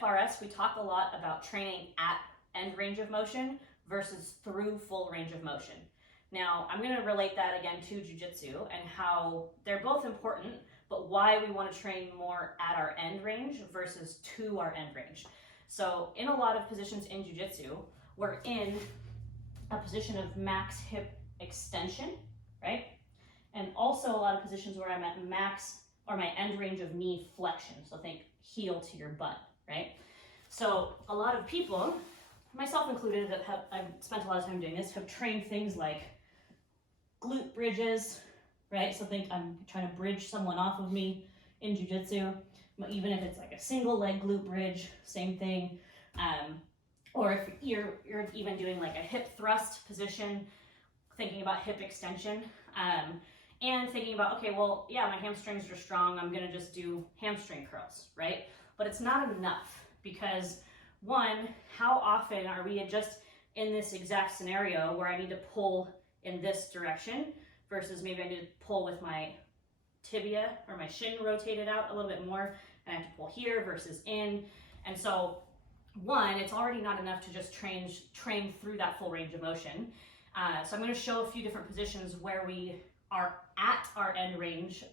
FRS, we talk a lot about training at end range of motion versus through full range of motion. Now, I'm going to relate that again to jiu-jitsu and how they're both important, but why we want to train more at our end range versus to our end range. So in a lot of positions in jiu-jitsu, we're in a position of max hip extension, right? And also a lot of positions where I'm at max or my end range of knee flexion. So think heel to your butt, right? So a lot of people, myself included, that I've spent a lot of time doing this, have trained things like glute bridges, right? So think I'm trying to bridge someone off of me in jiu-jitsu, even if it's like a single leg glute bridge, same thing. Or if you're even doing like a hip thrust position, thinking about hip extension, and thinking about, okay, well, yeah, my hamstrings are strong, I'm gonna just do hamstring curls, right? But it's not enough because, one, how often are we just in this exact scenario where I need to pull in this direction versus maybe I need to pull with my tibia or my shin rotated out a little bit more, and I have to pull here versus in. And so, one, it's already not enough to just train through that full range of motion. So I'm going to show a few different positions where we are at our end range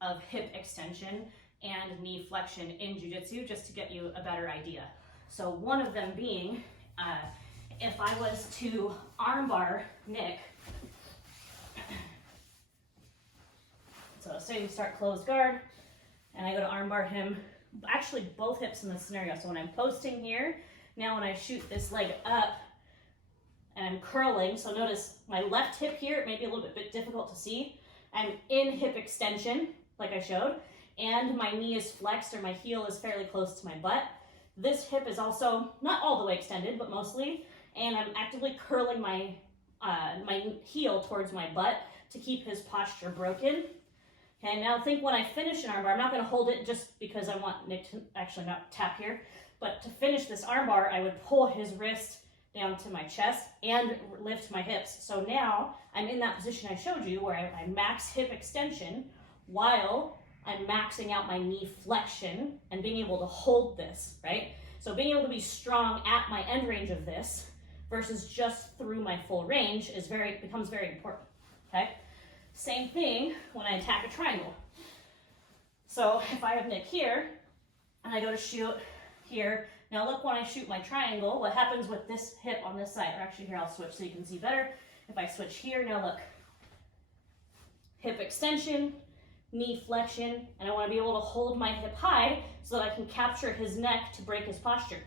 of hip extension and knee flexion in jiu-jitsu, just to get you a better idea. So one of them being, if I was to armbar Nick, so say we start closed guard, and I go to armbar him, actually both hips in this scenario. So when I'm posting here, now when I shoot this leg up and I'm curling, so notice my left hip here, it may be a little bit difficult to see. I'm in hip extension, like I showed, and my knee is flexed, or my heel is fairly close to my butt. This hip is also not all the way extended, but mostly, and I'm actively curling my heel towards my butt to keep his posture broken. Okay, now think when I finish an armbar, I'm not going to hold it just because I want Nick to actually not tap here, but to finish this armbar, I would pull his wrist down to my chest and lift my hips. So now I'm in that position I showed you where I max hip extension while I'm maxing out my knee flexion and being able to hold this, right? So being able to be strong at my end range of this versus just through my full range becomes very important, okay? Same thing when I attack a triangle. So if I have Nick here and I go to shoot here, now look when I shoot my triangle, what happens with this hip on this side, or actually here I'll switch so you can see better. If I switch here, now look, hip extension, knee flexion, and I want to be able to hold my hip high so that I can capture his neck to break his posture.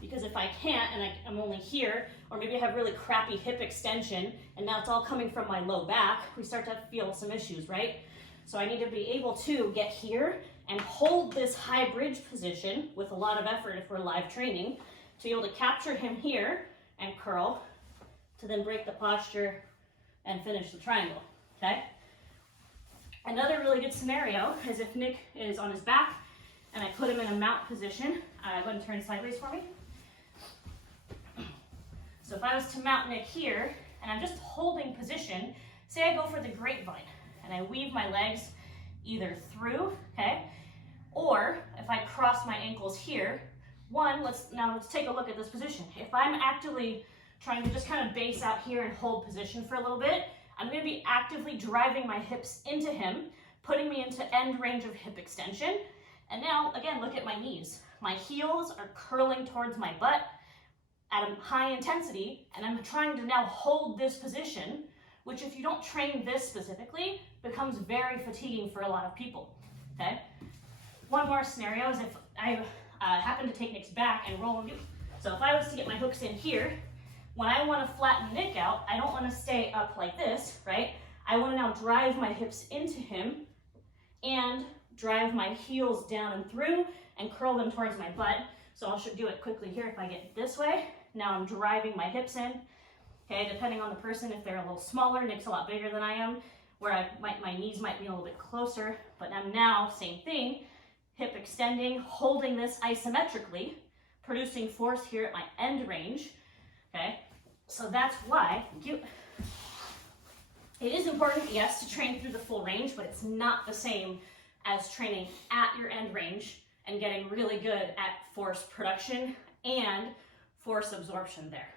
Because if I can't, and I'm only here, or maybe I have really crappy hip extension, and now it's all coming from my low back, we start to feel some issues, right? So I need to be able to get here and hold this high bridge position with a lot of effort if we're live training, to be able to capture him here and curl, to then break the posture and finish the triangle, okay? Another really good scenario is if Nick is on his back and I put him in a mount position. Go ahead and turn sideways for me. So if I was to mount Nick here, and I'm just holding position, say I go for the grapevine, and I weave my legs either through, okay, or if I cross my ankles here, let's take a look at this position. If I'm actively trying to just kind of base out here and hold position for a little bit, I'm going to be actively driving my hips into him, putting me into end range of hip extension. And now, again, look at my knees. My heels are curling towards my butt at a high intensity, and I'm trying to now hold this position, which if you don't train this specifically, becomes very fatiguing for a lot of people, okay? One more scenario is if I happen to take Nick's back and roll him. So if I was to get my hooks in here, when I want to flatten Nick out, I don't want to stay up like this, right? I want to now drive my hips into him and drive my heels down and through and curl them towards my butt. So I'll do it quickly here. If I get this way, now I'm driving my hips in. Okay, depending on the person, if they're a little smaller, Nick's a lot bigger than I am, where my knees might be a little bit closer, but I'm now, same thing, hip extending, holding this isometrically, producing force here at my end range, okay? So that's why, it is important, yes, to train through the full range, but it's not the same as training at your end range and getting really good at force production and force absorption there.